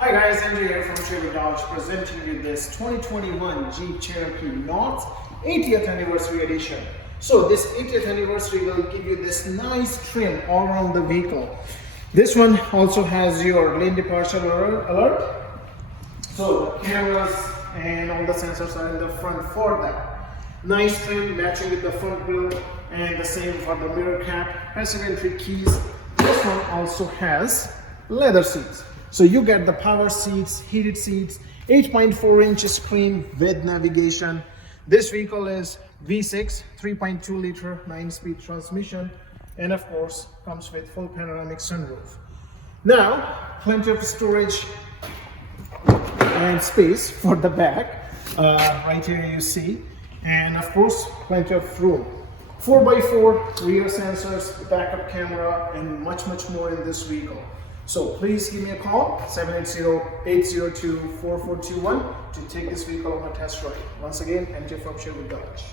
Hi guys, Andrew here from Sherwood Dodge presenting you this 2021 Jeep Cherokee North 80th Anniversary Edition. So this 80th Anniversary will give you this nice trim all around the vehicle. This one also has your lane departure alert. So the cameras and all the sensors are in the front for that. Nice trim matching with the front grille, and the same for the mirror cap, passive entry keys. This one also has leather seats. So you get the power seats, heated seats, 8.4-inch screen with navigation. This vehicle is V6, 3.2 liter, 9-speed transmission, and of course comes with full panoramic sunroof. Now, plenty of storage and space for the back. Right here you see, and of course plenty of room. 4x4 rear sensors, backup camera, and much more in this vehicle. So please give me a call, 780-802-4421 to take this vehicle on a test ride. Once again, Andrew from Sherwood Dodge.